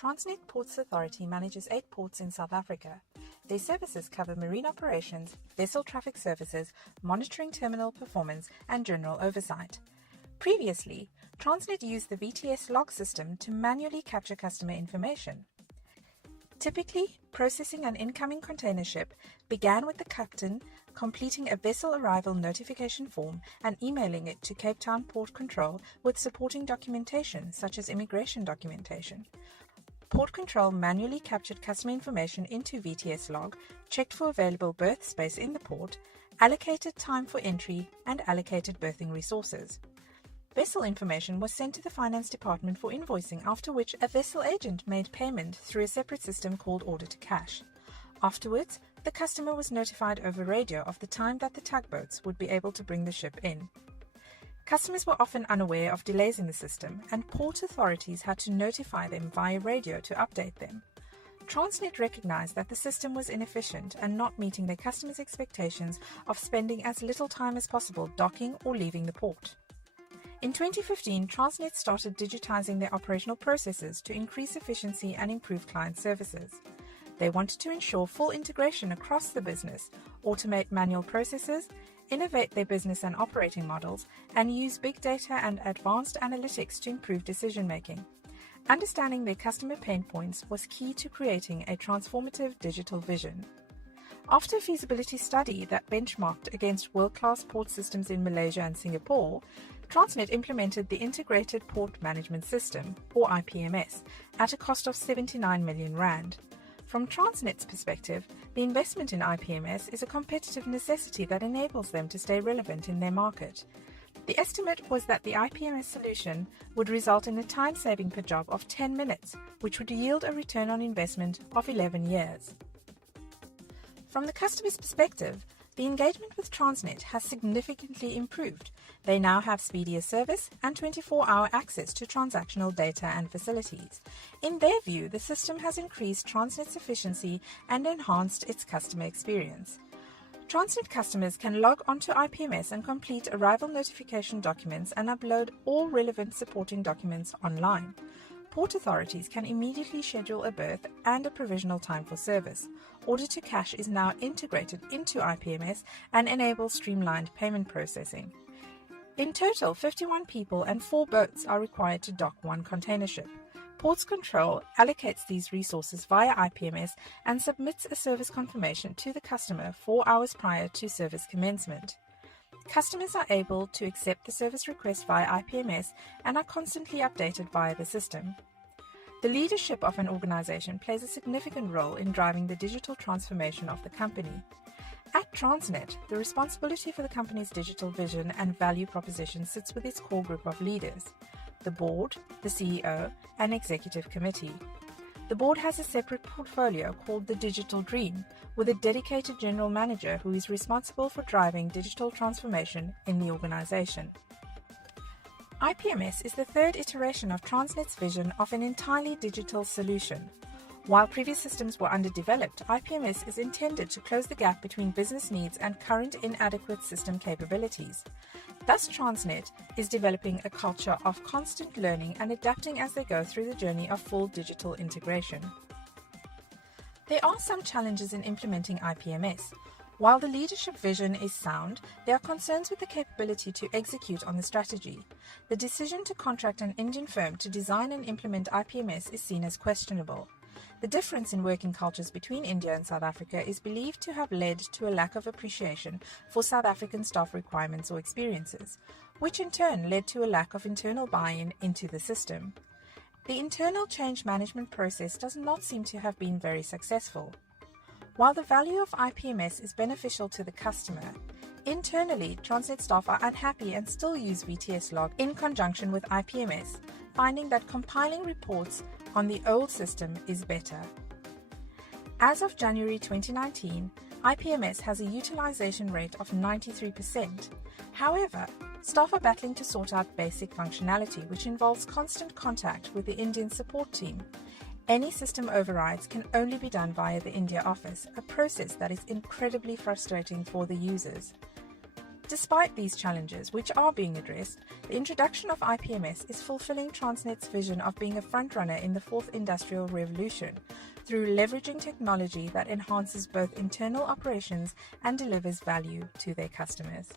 Transnet Ports Authority manages 8 ports in South Africa. Their services cover marine operations, vessel traffic services, monitoring terminal performance, and general oversight. Previously, Transnet used the VTS log system to manually capture customer information. Typically, processing an incoming container ship began with the captain completing a vessel arrival notification form and emailing it to Cape Town Port Control with supporting documentation such as immigration documentation. Port Control manually captured customer information into VTS log, checked for available berth space in the port, allocated time for entry, and allocated berthing resources. Vessel information was sent to the finance department for invoicing, after which a vessel agent made payment through a separate system called order to cash. Afterwards, the customer was notified over radio of the time that the tugboats would be able to bring the ship in. Customers were often unaware of delays in the system, and port authorities had to notify them via radio to update them. Transnet recognized that the system was inefficient and not meeting their customers' expectations of spending as little time as possible docking or leaving the port. In 2015, Transnet started digitizing their operational processes to increase efficiency and improve client services. They wanted to ensure full integration across the business, automate manual processes, innovate their business and operating models, and use big data and advanced analytics to improve decision-making. Understanding their customer pain points was key to creating a transformative digital vision. After a feasibility study that benchmarked against world-class port systems in Malaysia and Singapore, Transnet implemented the Integrated Port Management System, or IPMS, at a cost of 79 million rand. From Transnet's perspective, the investment in IPMS is a competitive necessity that enables them to stay relevant in their market. The estimate was that the IPMS solution would result in a time saving per job of 10 minutes, which would yield a return on investment of 11 years. From the customer's perspective, the engagement with Transnet has significantly improved. They now have speedier service and 24-hour access to transactional data and facilities. In their view, the system has increased Transnet's efficiency and enhanced its customer experience. Transnet customers can log onto IPMS and complete arrival notification documents and upload all relevant supporting documents online. Port authorities can immediately schedule a berth and a provisional time for service. Order to cash is now integrated into IPMS and enables streamlined payment processing. In total, 51 people and 4 boats are required to dock one container ship. Ports Control allocates these resources via IPMS and submits a service confirmation to the customer 4 hours prior to service commencement. Customers are able to accept the service request via IPMS and are constantly updated via the system. The leadership of an organization plays a significant role in driving the digital transformation of the company. At Transnet, the responsibility for the company's digital vision and value proposition sits with its core group of leaders: the board, the CEO, and executive committee. The board has a separate portfolio called the Digital Dream, with a dedicated general manager who is responsible for driving digital transformation in the organization. IPMS is the third iteration of Transnet's vision of an entirely digital solution. While previous systems were underdeveloped, IPMS is intended to close the gap between business needs and current inadequate system capabilities. Thus, Transnet is developing a culture of constant learning and adapting as they go through the journey of full digital integration. There are some challenges in implementing IPMS. While the leadership vision is sound, there are concerns with the capability to execute on the strategy. The decision to contract an Indian firm to design and implement IPMS is seen as questionable. The difference in working cultures between India and South Africa is believed to have led to a lack of appreciation for South African staff requirements or experiences, which in turn led to a lack of internal buy-in into the system. The internal change management process does not seem to have been very successful. While the value of IPMS is beneficial to the customer, internally Transnet staff are unhappy and still use VTS log in conjunction with IPMS, finding that compiling reports on the old system is better. As of January 2019, IPMS has a utilization rate of 93%. However, staff are battling to sort out basic functionality, which involves constant contact with the Indian support team. Any system overrides can only be done via the India office, a process that is incredibly frustrating for the users. Despite these challenges, which are being addressed, the introduction of IPMS is fulfilling Transnet's vision of being a frontrunner in the fourth industrial revolution through leveraging technology that enhances both internal operations and delivers value to their customers.